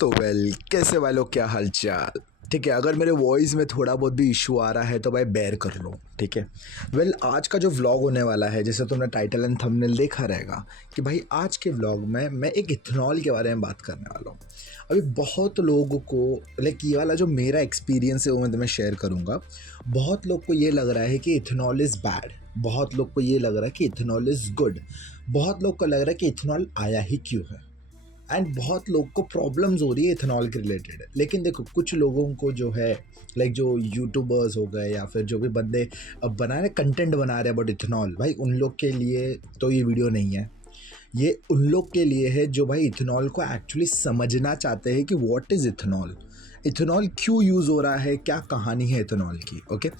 तो कैसे वालों, क्या हालचाल। ठीक है, अगर मेरे वॉइस में थोड़ा बहुत भी इशू आ रहा है तो भाई बेयर कर लो। ठीक है, आज का जो व्लॉग होने वाला है, जैसे तुमने टाइटल एंड थंबनेल देखा रहेगा कि भाई आज के व्लॉग में मैं एक इथेनॉल के बारे में बात करने वाला हूँ। अभी बहुत लोगों को ये वाला जो मेरा एक्सपीरियंस है वो मैं तुम्हें शेयर करूँगा। बहुत लोग को ये लग रहा है कि इथेनॉल इज़ बैड, बहुत लोग को ये लग रहा है कि इथेनॉल इज़ गुड, बहुत लोग को लग रहा है कि इथेनॉल आया ही क्यों है, एंड बहुत लोग को प्रॉब्लम्स हो रही है इथेनॉल के रिलेटेड। लेकिन देखो, कुछ लोगों को जो है जो यूट्यूबर्स हो गए या फिर जो भी बंदे अब बना रहे कंटेंट बना रहे हैं अबाउट इथेनॉल, भाई उन लोग के लिए तो ये वीडियो नहीं है। ये उन लोग के लिए है जो भाई इथेनॉल को एक्चुअली समझना चाहते हैं कि व्हाट इज़ इथेनॉल, इथेनॉल क्यों यूज़ हो रहा है, क्या कहानी है इथेनॉल की। ओके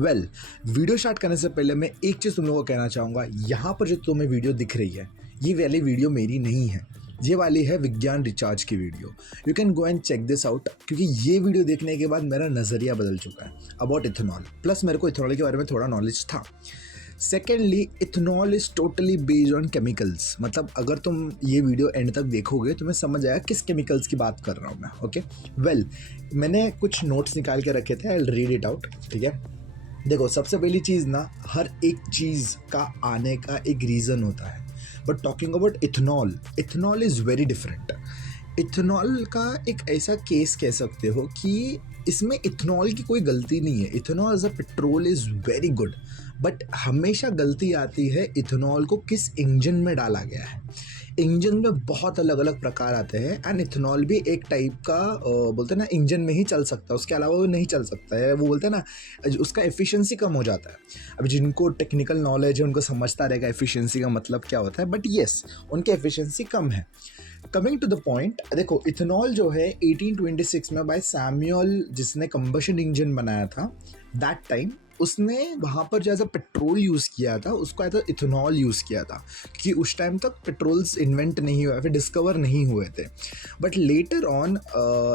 वीडियो स्टार्ट करने से पहले मैं एक चीज़ तुम लोगों को कहना चाहूँगा। यहाँ पर जो तुम्हें वीडियो दिख रही है, ये वाली वीडियो मेरी नहीं है, ये वाली है विज्ञान रिचार्ज की video. You can go and check this out, क्योंकि ये वीडियो देखने के बाद मेरा नज़रिया बदल चुका है अबाउट इथेनॉल। प्लस मेरे को इथेनॉल के बारे में थोड़ा नॉलेज था। Secondly, ethanol is totally based on chemicals. मतलब अगर तुम ये वीडियो एंड तक देखोगे तो मैं समझ आएगा किस केमिकल्स की बात कर रहा हूँ मैं। ओके मैंने कुछ नोट्स निकाल के रखे थे, I will read it out. ठीक है, देखो सबसे पहली चीज़ ना, हर एक चीज़ का आने का एक रीज़न होता है। But talking about ethanol, ethanol is very different. Ethanol का एक ऐसा केस कह सकते हो कि इसमें इथेनॉल की कोई गलती नहीं है। Ethanol as a petrol is very good, but हमेशा गलती आती है इथेनॉल को किस इंजन में डाला गया है। इंजन में बहुत अलग अलग प्रकार आते हैं, एंड इथेनॉल भी एक टाइप का बोलते हैं ना, इंजन में ही चल सकता है, उसके अलावा वो नहीं चल सकता है। वो बोलते हैं ना, उसका एफिशिएंसी कम हो जाता है। अभी जिनको टेक्निकल नॉलेज है उनको समझता रहेगा एफिशिएंसी का मतलब क्या होता है, बट येस उनकी एफिशिएंसी कम है। कमिंग टू द पॉइंट, देखो इथेनॉल जो है 1826 में बाय सैमुअल, जिसने कंबशन इंजन बनाया था, दैट टाइम उसने वहाँ पर जो एज अ पेट्रोल यूज़ किया था उसको एज अ इथेनॉल यूज़ किया था, क्योंकि उस टाइम तक पेट्रोल्स इन्वेंट नहीं हुआ, फिर डिस्कवर नहीं हुए थे। बट लेटर ऑन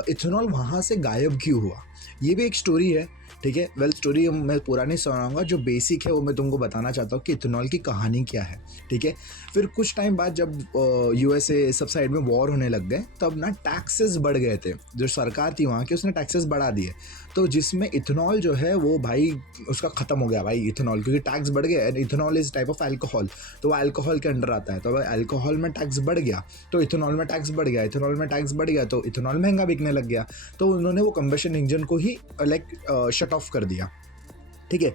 इथेनॉल वहाँ से गायब क्यों हुआ, ये भी एक स्टोरी है। ठीक है, स्टोरी मैं पूरा नहीं सुनाऊंगा, जो बेसिक है वो मैं तुमको बताना चाहता हूँ कि इथेनॉल की कहानी क्या है। ठीक है, फिर कुछ टाइम बाद जब यूएसए सब साइड में वॉर होने लग गए, तब ना टैक्सेस बढ़ गए थे। जो सरकार थी वहाँ की, उसने टैक्सेस बढ़ा दिए, तो जिसमें इथेनॉल जो है वो भाई उसका ख़त्म हो गया भाई इथेनॉल, क्योंकि टैक्स बढ़ गया। And ethanol is type of alcohol, तो वो अल्कोहल के अंडर आता है। तो अल्कोहल में टैक्स बढ़ गया तो इथेनॉल में टैक्स बढ़ गया, इथेनॉल में टैक्स बढ़ गया तो इथेनॉल महंगा बिकने लग गया। तो उन्होंने वो कंबशन इंजन को ही शट ऑफ कर दिया। ठीक है,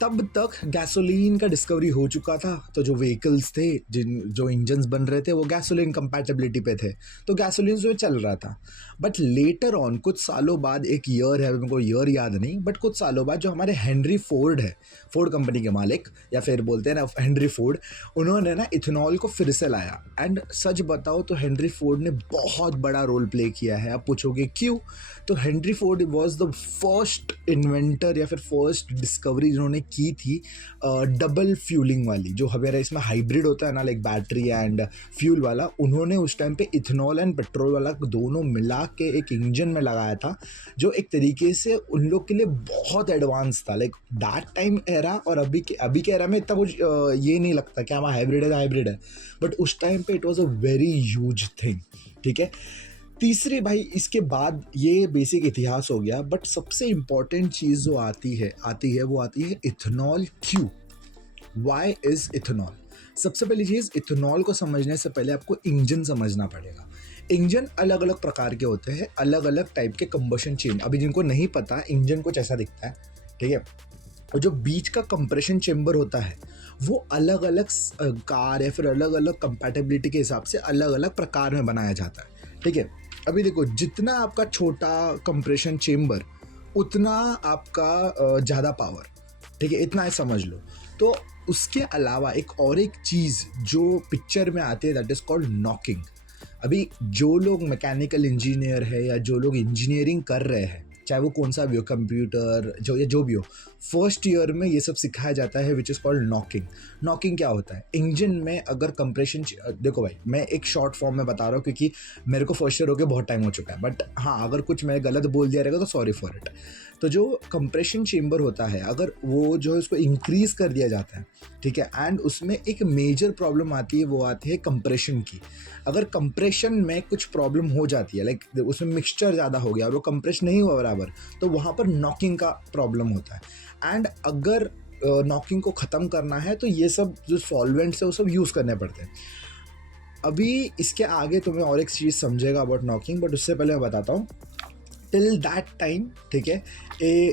तब तक गैसोलीन का डिस्कवरी हो चुका था, तो जो व्हीकल्स थे, जो इंजन्स बन रहे थे, वो गैसोलीन कंपैटिबिलिटी पे थे, तो गैसोलीन जो चल रहा था। बट लेटर ऑन कुछ सालों बाद, एक ईयर है, मेरे को ईयर याद नहीं, बट कुछ सालों बाद जो हमारे हेनरी फोर्ड है, फोर्ड कंपनी के मालिक, या फिर बोलते हैं ना हेनरी फोर्ड, उन्होंने ना इथेनॉल को फिर से लाया। एंड सच बताओ तो हेनरी फोर्ड ने बहुत बड़ा रोल प्ले किया है। आप पूछोगे क्यों, तो Henry Ford was the first inventor या फिर फर्स्ट डिस्कवरी जिन्होंने की थी डबल फ्यूलिंग वाली, जो हमारा इसमें हाइब्रिड होता है ना, बैटरी एंड फ्यूल वाला। उन्होंने उस टाइम पे इथेनॉल एंड पेट्रोल वाला दोनों मिला के एक इंजन में लगाया था, जो एक तरीके से उन लोग के लिए बहुत एडवांस था। दैट टाइम एरा और अभी के एरा में इतना कुछ ये नहीं लगता क्या वहाँ हाइब्रिड है, बट उस टाइम पे it was a very huge thing. ठीक है, तीसरे भाई इसके बाद ये बेसिक इतिहास हो गया, बट सबसे इम्पॉर्टेंट चीज़ जो आती है इथेनॉल क्यों, वाई इज़ इथेनॉल। सबसे पहली चीज़, इथेनॉल को समझने से पहले आपको इंजन समझना पड़ेगा। इंजन अलग अलग प्रकार के होते हैं, अलग अलग टाइप के कंबशन चेन। अभी जिनको नहीं पता, इंजन कुछ ऐसा दिखता है। ठीक है, और जो बीच का कंप्रेशन चेम्बर होता है वो अलग अलग कार या फिर अलग अलग कंपैटिबिलिटी के हिसाब से अलग अलग प्रकार में बनाया जाता है। ठीक है, अभी देखो जितना आपका छोटा कंप्रेशन चेम्बर उतना आपका ज़्यादा पावर। ठीक है, इतना समझ लो। तो उसके अलावा एक चीज़ जो पिक्चर में आती है, दैट इज़ कॉल्ड नॉकिंग। अभी जो लोग मैकेनिकल इंजीनियर है या जो लोग इंजीनियरिंग कर रहे हैं, चाहे वो कौन सा भी हो, कंप्यूटर जो भी हो, फर्स्ट ईयर में ये सब सिखाया जाता है which is called knocking. Knocking क्या होता है? इंजन में अगर कंप्रेशन, देखो भाई मैं एक शॉर्ट फॉर्म में बता रहा हूँ क्योंकि मेरे को फर्स्ट ईयर होकर बहुत टाइम हो चुका है, बट हाँ अगर कुछ मैं गलत बोल दिया रहेगा तो सॉरी फॉर इट। तो जो कंप्रेशन चेम्बर होता है, अगर वो जो है उसको इंक्रीज़ कर दिया जाता है, ठीक है, एंड उसमें एक मेजर प्रॉब्लम आती है, वो आती है कंप्रेशन की। अगर कंप्रेशन में कुछ प्रॉब्लम हो जाती है, लाइक उसमें मिक्सचर ज़्यादा हो गया और वो कंप्रेस नहीं हुआ बराबर, तो वहाँ पर नॉकिंग का प्रॉब्लम होता है। एंड अगर नॉकिंग को ख़त्म करना है तो ये सब जो सॉल्वेंट्स है वो सब यूज़ करने पड़ते हैं। अभी इसके आगे तुम्हें और एक चीज़ समझेगा अबाउट नॉकिंग, बट उससे पहले मैं बताता हूँ। टिल दैट टाइम, ठीक है,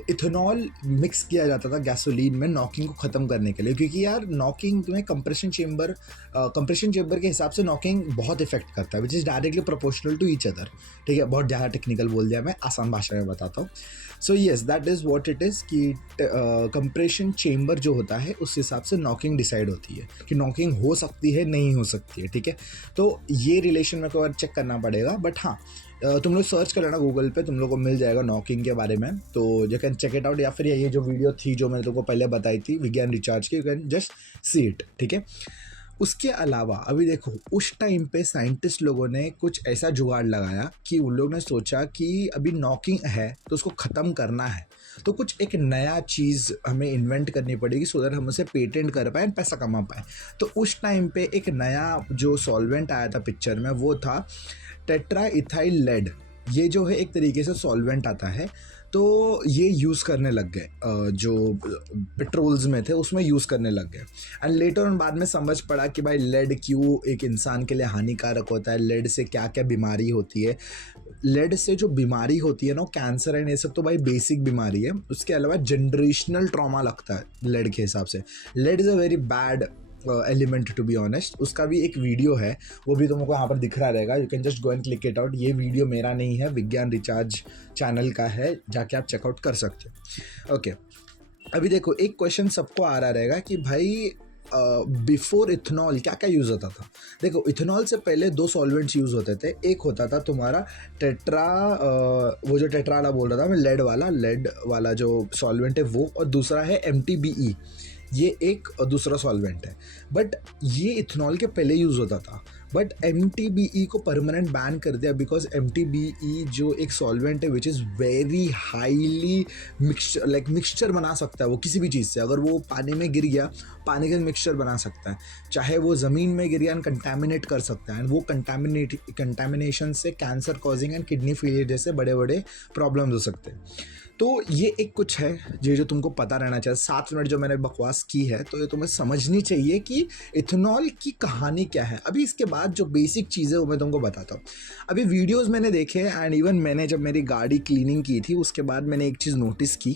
इथेनॉल मिक्स किया जाता था गैसोलीन में नॉकिंग को ख़त्म करने के लिए, क्योंकि यार नॉकिंग तुम्हें कंप्रेशन चेम्बर के हिसाब से नॉकिंग बहुत इफेक्ट करता है, which is directly proportional to each other. ठीक है, बहुत ज़्यादा टेक्निकल बोल दिया, मैं आसान भाषा में बताता हूँ। So yes, that is what it is कि कंप्रेशन चेम्बर जो होता है उस हिसाब से नॉकिंग डिसाइड होती है कि नॉकिंग हो सकती है नहीं हो सकती है। ठीक है, तो ये रिलेशन में को चेक करना पड़ेगा, बट हाँ तुम लोग सर्च कर लेना गूगल पे, तुम लोग को मिल जाएगा नॉकिंग के बारे में, तो you can check it out. या फिर ये जो वीडियो थी जो मैंने तुमको पहले बताई थी विज्ञान रिचार्ज की, you can just see it. ठीक है, उसके अलावा अभी देखो उस टाइम पे साइंटिस्ट लोगों ने कुछ ऐसा जुगाड़ लगाया कि उन लोगों ने सोचा कि अभी नॉकिंग है तो उसको ख़त्म करना है, तो कुछ एक नया चीज़ हमें इन्वेंट करनी पड़ेगी सो दैट हम उसे पेटेंट कर पाए, पैसा कमा पाए। तो उस टाइम पे एक नया जो सॉल्वेंट आया था पिक्चर में, वो था टेट्रा इथाइल लेड। ये जो है एक तरीके से सॉल्वेंट आता है, तो ये यूज़ करने लग गए, जो पेट्रोल्स में थे उसमें यूज़ करने लग गए। एंड लेटर ऑन बाद में समझ पड़ा कि भाई लेड क्यों एक इंसान के लिए हानिकारक होता है, लेड से क्या क्या बीमारी होती है। लेड से जो बीमारी होती है ना, कैंसर एंड ये सब तो भाई बेसिक बीमारी है, उसके अलावा जनरेशनल ट्रॉमा लगता है लेड के हिसाब से। Lead is a very bad element to be honest. उसका भी एक वीडियो है, वो भी तुमको यहाँ पर दिख रहा रहेगा, you can just go and click it out. ये वीडियो मेरा नहीं है, विज्ञान रिचार्ज चैनल का है, जाके आप चेकआउट कर सकते हो। ओके, अभी देखो एक क्वेश्चन सबको आ रहा रहेगा कि भाई बिफोर इथेनॉल क्या क्या यूज़ होता था। देखो इथेनॉल से पहले दो सॉल्वेंट्स यूज़ होते थे, एक होता था तुम्हारा टेट्रा, वो जो टेट्रा वाला बोल रहा था मैं, लेड वाला जो सॉल्वेंट है वो, और दूसरा है MTBE, ये एक दूसरा सॉल्वेंट है। बट ये इथेनॉल के पहले यूज़ होता था, बट MTBE को परमानेंट बैन कर दिया बिकॉज MTBE जो एक सॉल्वेंट है which is very highly mixture बना सकता है वो किसी भी चीज़ से। अगर वो पानी में गिर गया, पानी का मिक्सचर बना सकता है, चाहे वो ज़मीन में गिर गया एंड कंटामिनेट कर सकता है, एंड वो कंटामिनेशन से cancer causing and kidney failure जैसे बड़े बड़े प्रॉब्लम्स हो सकते हैं। तो ये एक कुछ है जो तुमको पता रहना चाहिए। 7 मिनट जो मैंने बकवास की है तो ये तुम्हें समझनी चाहिए कि इथेनॉल की कहानी क्या है। अभी इसके बाद जो बेसिक चीज़ें वो मैं तुमको बताता हूँ। अभी वीडियोस मैंने देखे एंड इवन मैंने जब मेरी गाड़ी क्लीनिंग की थी उसके बाद मैंने एक चीज़ नोटिस की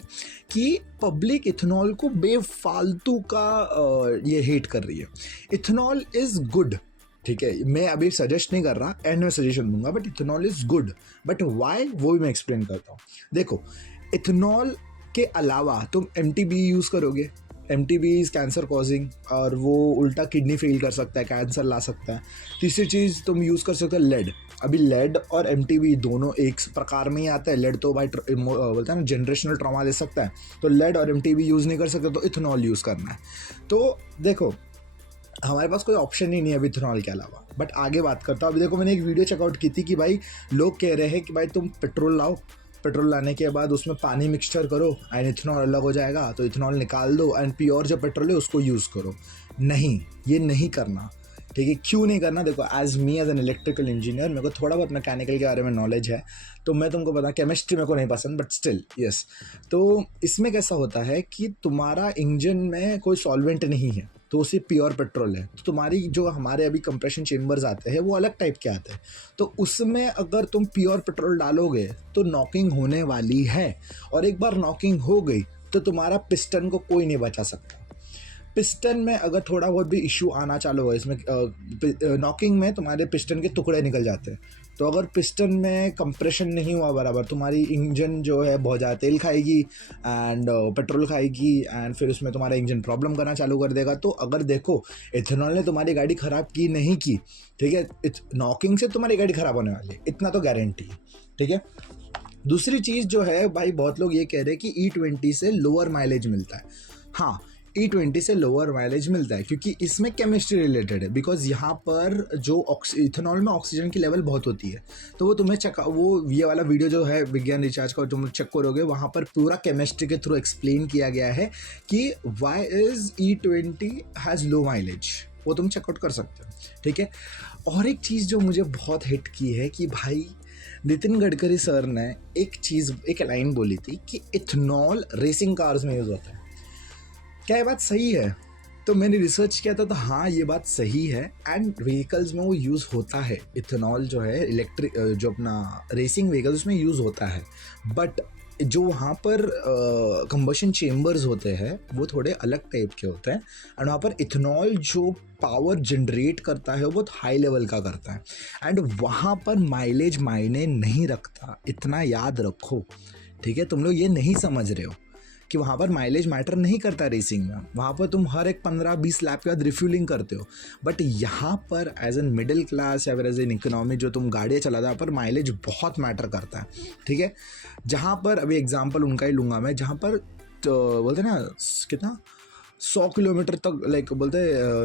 कि पब्लिक इथेनॉल को बेफालतू का ये हेट कर रही है। इथेनॉल इज़ गुड, ठीक है, मैं अभी सजेस्ट नहीं कर रहा, एंड में सजेशन दूंगा, but ethanol is good, but why वो भी मैं एक्सप्लेन करता हूँ। देखो इथेनॉल के अलावा तुम MTBE यूज़ करोगे, MTBE इज़ कैंसर कॉजिंग और वो उल्टा किडनी फेल कर सकता है, कैंसर ला सकता है। तीसरी चीज़ तुम यूज़ कर सकते हो लेड। अभी लेड और MTBE दोनों एक प्रकार में ही आता है। लेड तो भाई बोलता है ना जनरेशनल ट्रॉमा दे सकता है, तो लेड और MTBE यूज़ नहीं कर सकते, तो इथेनॉल यूज़ करना है। तो देखो हमारे पास कोई ऑप्शन ही नहीं है अभी इथेनॉल के अलावा, बट आगे बात करता हूँ। अभी देखो मैंने एक वीडियो चेकआउट की थी कि भाई लोग कह रहे हैं कि भाई तुम पेट्रोल लाओ, पेट्रोल लाने के बाद उसमें पानी मिक्सचर करो एंड इथेनॉल अलग हो जाएगा, तो इथेनॉल निकाल दो एंड प्योर जो पेट्रोल है उसको यूज़ करो। नहीं, ये नहीं करना, ठीक है। क्यों नहीं करना? देखो एज एन इलेक्ट्रिकल इंजीनियर मेरे को थोड़ा बहुत मैकेनिकल के बारे में नॉलेज है, तो मैं तुमको बता, केमिस्ट्री मेरे को नहीं पसंद बट स्टिल यस। तो इसमें कैसा होता है कि तुम्हारा इंजन में कोई सॉल्वेंट नहीं है, तो उसी प्योर पेट्रोल है, तो तुम्हारी जो हमारे अभी कंप्रेशन चेम्बर्स आते हैं वो अलग टाइप के आते हैं, तो उसमें अगर तुम प्योर पेट्रोल डालोगे तो नॉकिंग होने वाली है, और एक बार नॉकिंग हो गई तो तुम्हारा पिस्टन को कोई नहीं बचा सकता। पिस्टन में अगर थोड़ा बहुत भी इशू आना चालू हो, इसमें नॉकिंग में तुम्हारे पिस्टन के टुकड़े निकल जाते हैं, तो अगर पिस्टन में कंप्रेशन नहीं हुआ बराबर, तुम्हारी इंजन जो है बहुत ज़्यादा तेल खाएगी एंड पेट्रोल खाएगी एंड फिर उसमें तुम्हारा इंजन प्रॉब्लम करना चालू कर देगा। तो अगर देखो इथेनॉल ने तुम्हारी गाड़ी ख़राब की नहीं की, ठीक है, नॉकिंग से तुम्हारी गाड़ी ख़राब होने वाली है, इतना तो गारंटी है, ठीक है। दूसरी चीज़ जो है भाई, बहुत लोग ये कह रहे हैं कि E20 से लोअर माइलेज मिलता है। हाँ, E20 से लोअर माइलेज मिलता है क्योंकि इसमें केमिस्ट्री रिलेटेड है, बिकॉज यहाँ पर जो इथेनॉल में ऑक्सीजन की लेवल बहुत होती है, तो वो तुम्हें वो ये वाला वीडियो जो है विज्ञान रिचार्ज का तुम चेक करोगे, वहाँ पर पूरा केमिस्ट्री के थ्रू एक्सप्लेन किया गया है कि why is E20 has low mileage, वो तुम चेकआउट कर सकते हो, ठीक है। और एक चीज़ जो मुझे बहुत हिट की है कि भाई नितिन गडकरी सर ने एक लाइन बोली थी कि इथेनॉल रेसिंग कार्स में यूज़ होता है। क्या ये बात सही है? तो मैंने रिसर्च किया था, तो हाँ ये बात सही है, एंड व्हीकल्स में वो यूज़ होता है। इथेनॉल जो है इलेक्ट्रिक जो अपना रेसिंग व्हीकल्स उसमें यूज़ होता है, बट जो वहाँ पर कंबशन चेम्बर्स होते हैं वो थोड़े अलग टाइप के होते हैं, एंड वहाँ पर इथेनॉल जो पावर जनरेट करता है वो बहुत हाई लेवल का करता है, एंड वहाँ पर माइलेज मायने नहीं रखता, इतना याद रखो, ठीक है। तुम लोग ये नहीं समझ रहे हो कि वहाँ पर माइलेज मैटर नहीं करता रेसिंग में, वहाँ पर तुम हर एक 15-20 लैप के बाद रिफ्यूलिंग करते हो, बट यहाँ पर एज एन मिडिल क्लास या फिर एज एन इकोनॉमी जो तुम गाड़ियाँ चलाते हो, पर माइलेज बहुत मैटर करता है, ठीक है। जहाँ पर अभी एग्जांपल उनका ही लूँगा मैं, जहाँ पर तो बोलते ना कितना 100 किलोमीटर तक, लाइक बोलते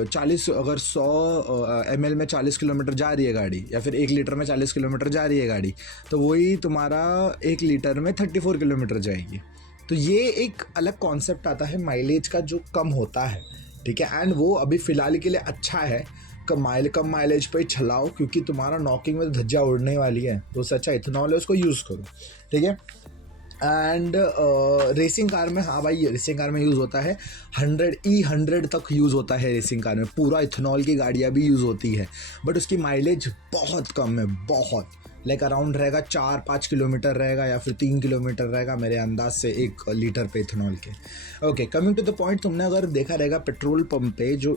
40, अगर 100 ml में 40 किलोमीटर जा रही है गाड़ी, या फिर 1 लीटर में 40 किलोमीटर जा रही है गाड़ी, तो वही तुम्हारा 1 लीटर में 34 किलोमीटर जाएगी। तो ये एक अलग कॉन्सेप्ट आता है माइलेज का जो कम होता है, ठीक है। एंड वो अभी फ़िलहाल के लिए अच्छा है, कम माइलेज पे ही चलाओ, क्योंकि तुम्हारा नॉकिंग में धज्जा उड़ने वाली है, तो उससे अच्छा इथेनॉल है उसको यूज़ करो, ठीक है। एंड रेसिंग कार में, हाँ भाई रेसिंग कार में यूज़ होता है 100 तक यूज़ होता है रेसिंग कार में, पूरा इथेनॉल की गाड़ियाँ भी यूज़ होती है, बट उसकी माइलेज बहुत कम है, बहुत लाइक अराउंड रहेगा 4-5 किलोमीटर रहेगा, या फिर 3 किलोमीटर रहेगा मेरे अंदाज से 1 लीटर पे इथेनॉल के। Okay, coming to the point, तुमने अगर देखा रहेगा पेट्रोल पंप पे जो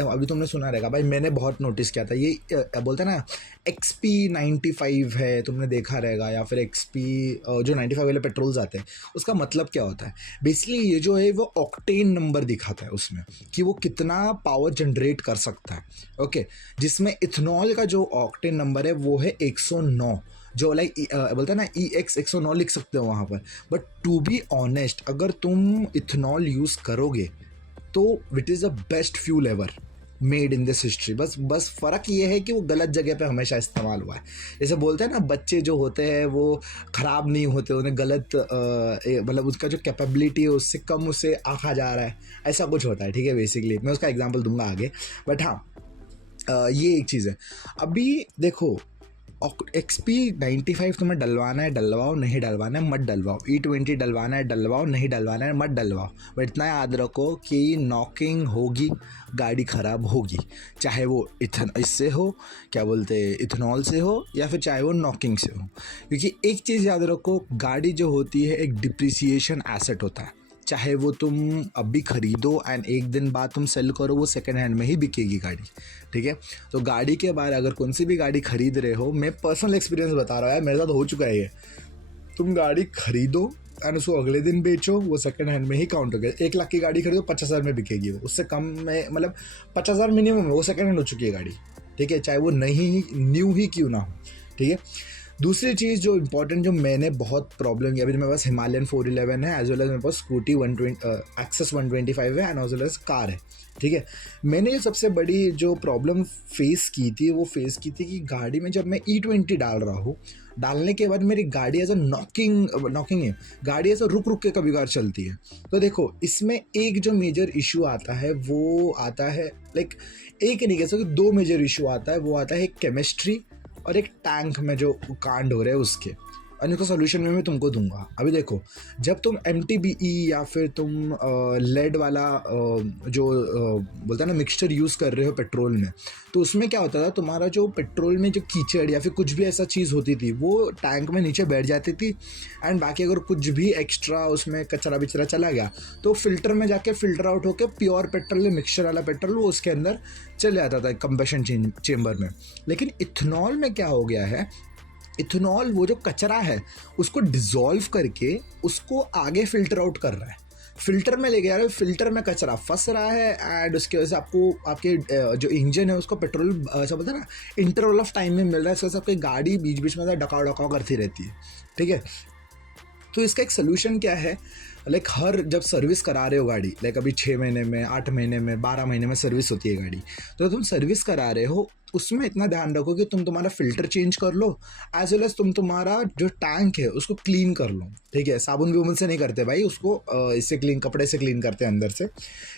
अभी तुमने सुना रहेगा भाई, मैंने बहुत नोटिस किया था, ये बोलते हैं ना XP95 है, तुमने देखा रहेगा, या फिर XP जो 95 वाले पेट्रोल्स आते हैं, उसका मतलब क्या होता है? बेसिकली ये जो है वो ऑक्टेन नंबर दिखाता है उसमें, कि वो कितना पावर जनरेट कर सकता है, ओके। जिसमें इथेनॉल का जो ऑक्टेन नंबर है वो है 109, जो लाइक बोलते हैं ना EX 109 लिख सकते हो वहाँ पर। बट टू बी ऑनेस्ट, अगर तुम इथेनॉल यूज़ करोगे तो it is the best fuel ever made in this history. बस फ़र्क ये है कि वो गलत जगह पे हमेशा इस्तेमाल हुआ है। जैसे बोलते हैं ना, बच्चे जो होते हैं वो ख़राब नहीं होते, उन्हें गलत मतलब उसका जो कैपेबिलिटी है उससे कम उसे आँखा जा रहा है, ऐसा कुछ होता है, ठीक है। बेसिकली मैं उसका एग्जांपल दूंगा आगे, बट हाँ ये एक चीज़ है। अभी देखो, XP95 तुम्हें डलवाना है डलवाओ, नहीं डलवाना है मत डलवाओ, E20 डलवाना है डलवाओ, नहीं डलवाना है मत डलवाओ, बट इतना याद रखो कि नॉकिंग होगी, गाड़ी ख़राब होगी, चाहे वो इससे हो, क्या बोलते इथेनॉल से हो, या फिर चाहे वो नॉकिंग से हो। क्योंकि एक चीज़ याद रखो, गाड़ी जो होती है एक डिप्रिसिएशन एसेट होता है, चाहे वो तुम अभी ख़रीदो एंड एक दिन बाद तुम सेल करो, वो सेकंड हैंड में ही बिकेगी गाड़ी, ठीक है। तो गाड़ी के बारे अगर कौन सी भी गाड़ी खरीद रहे हो, मैं पर्सनल एक्सपीरियंस बता रहा हूँ यार, मेरे साथ हो चुका है ये। तुम गाड़ी खरीदो एंड उसको अगले दिन बेचो, वो सेकंड हैंड में ही काउंट हो गया। 1 लाख की गाड़ी खरीदो, 50,000 में बिकेगी वो, उससे कम में, मतलब 50,000 मिनिमम है, वो सेकंड हैंड हो चुकी है गाड़ी, ठीक है, चाहे वो नहीं न्यू ही क्यों ना हो, ठीक है। दूसरी चीज़ जो इंपॉर्टेंट, जो मैंने बहुत प्रॉब्लम किया, अभी मेरे पास हिमालयन 411 है, एज वेल एज मेरे पास स्कूटी 120 एक्सेस 125 है, and as well as car है, ठीक है। मैंने ये सबसे बड़ी जो प्रॉब्लम फेस की थी, वो फेस की थी कि गाड़ी में जब मैं E20 डाल रहा हूँ, डालने के बाद मेरी गाड़ी एज अ नॉकिंग है, गाड़ी ऐसा रुक रुक के कभी कभार चलती है। तो देखो, इसमें एक जो मेजर इशू आता है वो आता है, लाइक एक नहीं कह सकते, 2 मेजर इशू आता है। वो आता है केमिस्ट्री और एक टैंक में जो कांड हो रहे हैं उसके, और इसका सोल्यूशन मैं तुमको दूंगा। अभी देखो, जब तुम MTBE या फिर तुम लेड वाला जो बोलते हैं ना मिक्सचर यूज़ कर रहे हो पेट्रोल में, तो उसमें क्या होता था, तुम्हारा जो पेट्रोल में जो कीचड़ या फिर कुछ भी ऐसा चीज़ होती थी वो टैंक में नीचे बैठ जाती थी, एंड बाकी अगर कुछ भी एक्स्ट्रा उसमें कचरा विचरा चला गया तो फिल्टर में जाके फिल्टर आउट होकर प्योर पेट्रोल, मिक्सचर वाला पेट्रोल, वो उसके अंदर चले जाता था कंबशन चेम्बर में। लेकिन इथेनॉल में क्या हो गया है, इथेनॉल वो जो कचरा है उसको डिज़ोल्व करके उसको आगे फिल्टर आउट कर रहा है। फ़िल्टर में लेके जा रहे हो, फ़िल्टर में कचरा फंस रहा है एंड उसकी वजह से आपको आपके जो इंजन है उसको पेट्रोल ऐसा बोलते हैं ना इंटरवल ऑफ टाइम में मिल रहा है, इस वजह से आपकी गाड़ी बीच बीच में डकाव डकाव करती रहती है, ठीक है। तो इसका एक सोल्यूशन क्या है, लाइक हर जब सर्विस करा रहे हो गाड़ी, लाइक अभी 6 महीने में, 8 महीने में, 12 महीने में सर्विस होती है गाड़ी, तो तुम सर्विस करा रहे हो उसमें इतना ध्यान रखो कि तुम तुम्हारा फ़िल्टर चेंज कर लो, एज वेल एज तुम तुम्हारा जो टैंक है उसको क्लीन कर लो, ठीक है। साबुन विबुन से नहीं करते भाई उसको, इससे क्लीन, कपड़े से क्लीन करते हैं अंदर से,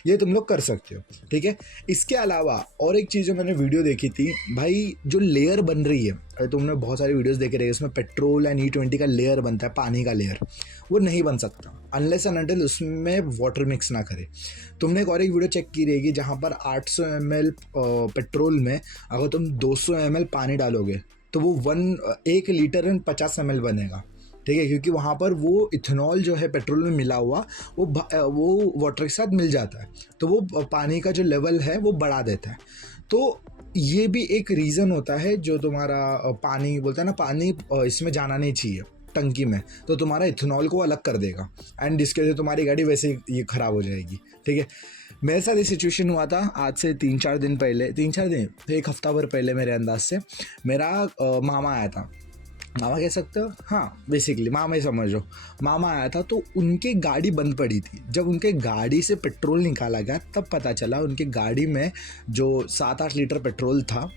ये तुम लोग कर सकते हो, ठीक है। इसके अलावा और एक चीज़ जो मैंने वीडियो देखी थी भाई, जो लेयर बन रही है, तुमने बहुत सारी वीडियोस देखे रहे, इसमें पेट्रोल एंड E20 का लेयर बनता है, पानी का लेयर, वो नहीं बन सकता अनलेस एंड अनटिल उसमें वाटर मिक्स ना करे। तुमने एक और एक वीडियो चेक की रहेगी जहाँ पर 800 ml पेट्रोल में अगर तुम 200 ml पानी डालोगे तो वो 1 लीटर एंड 50 ml बनेगा, ठीक है, क्योंकि वहाँ पर वो इथेनॉल जो है पेट्रोल में मिला हुआ वो वाटर के साथ मिल जाता है, तो वो पानी का जो लेवल है वो बढ़ा देता है। तो ये भी एक रीज़न होता है जो तुम्हारा पानी बोलता है ना, पानी इसमें जाना नहीं चाहिए टंकी में, तो तुम्हारा इथेनॉल को अलग कर देगा एंड जिसके वजह से तुम्हारी गाड़ी वैसे ही ये ख़राब हो जाएगी, ठीक है। मेरे साथ ये सिचुएशन हुआ था आज से 3-4 दिन पहले, 3-4 दिन, तो 1 हफ्ता भर पहले मेरे अंदाज से मेरा मामा आया था, मामा कह सकते हो, हाँ बेसिकली मामा ही समझो, मामा आया था, तो उनकी गाड़ी बंद पड़ी थी। जब उनके गाड़ी से पेट्रोल निकाला गया तब पता चला उनकी गाड़ी में जो 7-8 लीटर पेट्रोल था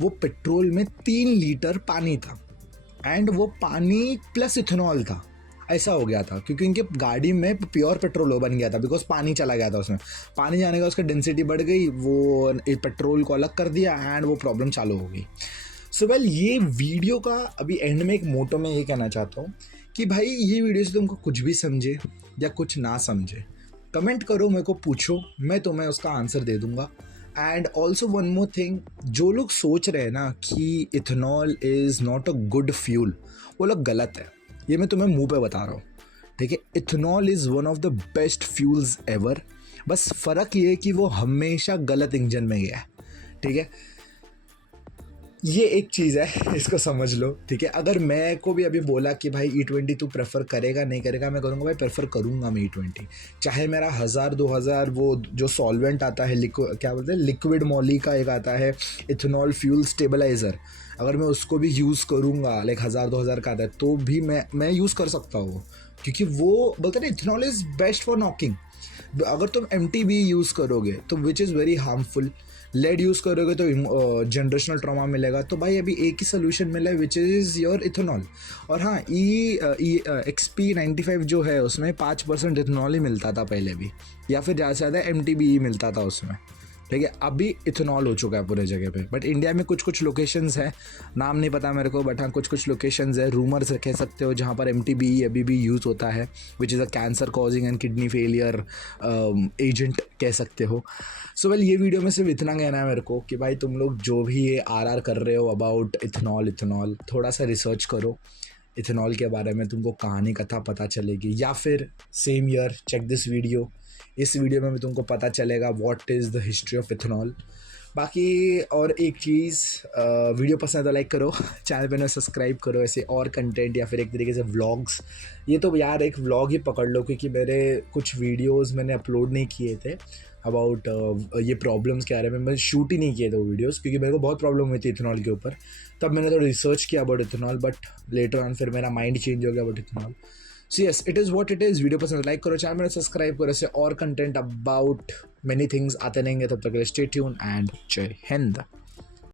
वो पेट्रोल में 3 लीटर पानी था एंड वो पानी प्लस इथेनॉल था, ऐसा हो गया था क्योंकि उनके गाड़ी में प्योर पेट्रोल बन गया था, बिकॉज पानी चला गया था उसमें, पानी जाने का उसका डेंसिटी बढ़ गई, वो पेट्रोल को अलग कर दिया एंड वो प्रॉब्लम चालू हो गई। सो वेल, ये वीडियो का अभी एंड में एक मोटो में ये कहना चाहता हूँ कि भाई ये वीडियो से तुमको कुछ भी समझे या कुछ ना समझे, कमेंट करो, मेरे को पूछो, मैं तुम्हें उसका आंसर दे दूंगा। And also one more thing, जो लोग सोच रहे हैं ना कि ethanol is not a good fuel, वो लोग गलत है, ये मैं तुम्हें मुंह पे बता रहा हूँ, ठीक है। Ethanol is one of the best fuels ever, बस फ़र्क ये है कि वो हमेशा गलत इंजन में गया है, ठीक है। ये एक चीज़ है, इसको समझ लो, ठीक है। अगर मैं को भी अभी बोला कि भाई E20 तू प्रेफर करेगा नहीं करेगा, मैं करूँगा भाई प्रेफर करूँगा मैं E20, चाहे मेरा 1000-2000 वो जो सॉल्वेंट आता है, क्या बोलते हैं, लिक्विड मॉली का एक आता है इथेनॉल फ्यूल स्टेबलाइज़र, अगर मैं उसको भी यूज़ करूँगा, लाइक 1000-2000 का आता है, तो भी मैं यूज़ कर सकता हूँ, क्योंकि वो बोलते हैं ना ethanol is best for knocking. अगर तुम MTB यूज़ करोगे तो which is very harmful, lead use करोगे तो जनरेशनल ट्रॉमा मिलेगा, तो भाई अभी एक ही सोल्यूशन मिला है विच इज़ योर इथेनॉल। और हाँ, XP95 जो है उसमें 5% इथेनॉल ही मिलता था पहले भी, या फिर ज़्यादा से ज़्यादा MTB ही मिलता था उसमें, ठीक है। अभी इथेनॉल हो चुका है पूरे जगह पे, बट इंडिया में कुछ कुछ लोकेशंस है, नाम नहीं पता मेरे को, बट हाँ कुछ कुछ लोकेशंस है, रूमर्स कह सकते हो, जहाँ पर MTB अभी भी यूज़ होता है, which is a cancer causing and kidney failure agent कह सकते हो। सो वेल, ये वीडियो में सिर्फ इतना कहना है मेरे को कि भाई तुम लोग जो भी ये RR कर रहे हो अबाउट इथेनॉल, थोड़ा सा रिसर्च करो इथेनॉल के बारे में, तुमको कहानी कथा पता चलेगी, या फिर same year check this video, इस वीडियो में भी तुमको पता चलेगा what is the history of ethanol. बाकी और एक चीज़, वीडियो पसंद है तो लाइक करो, चैनल पे ना सब्सक्राइब करो, ऐसे और कंटेंट या फिर एक तरीके से व्लॉग्स, ये तो यार एक व्लॉग ही पकड़ लो, क्योंकि मेरे कुछ वीडियोस मैंने अपलोड नहीं किए थे अबाउट ये प्रॉब्लम्स के बारे में, मैं शूट ही नहीं किए थे वो वीडियोस, क्योंकि मेरे को बहुत प्रॉब्लम हुई थी इथेनॉल के ऊपर, तब मैंने थोड़ा रिसर्च किया about ethanol, but later on फिर मेरा माइंड चेंज हो गया about ethanol. So yes, it is what it is. Video पसंद लाइक करो, चैनल में सब्सक्राइब करो, ऐसे और कंटेंट अबाउट मेनी थिंग्स आते रहेंगे, तब तक के लिए स्टे ट्यून एंड जय हिंद।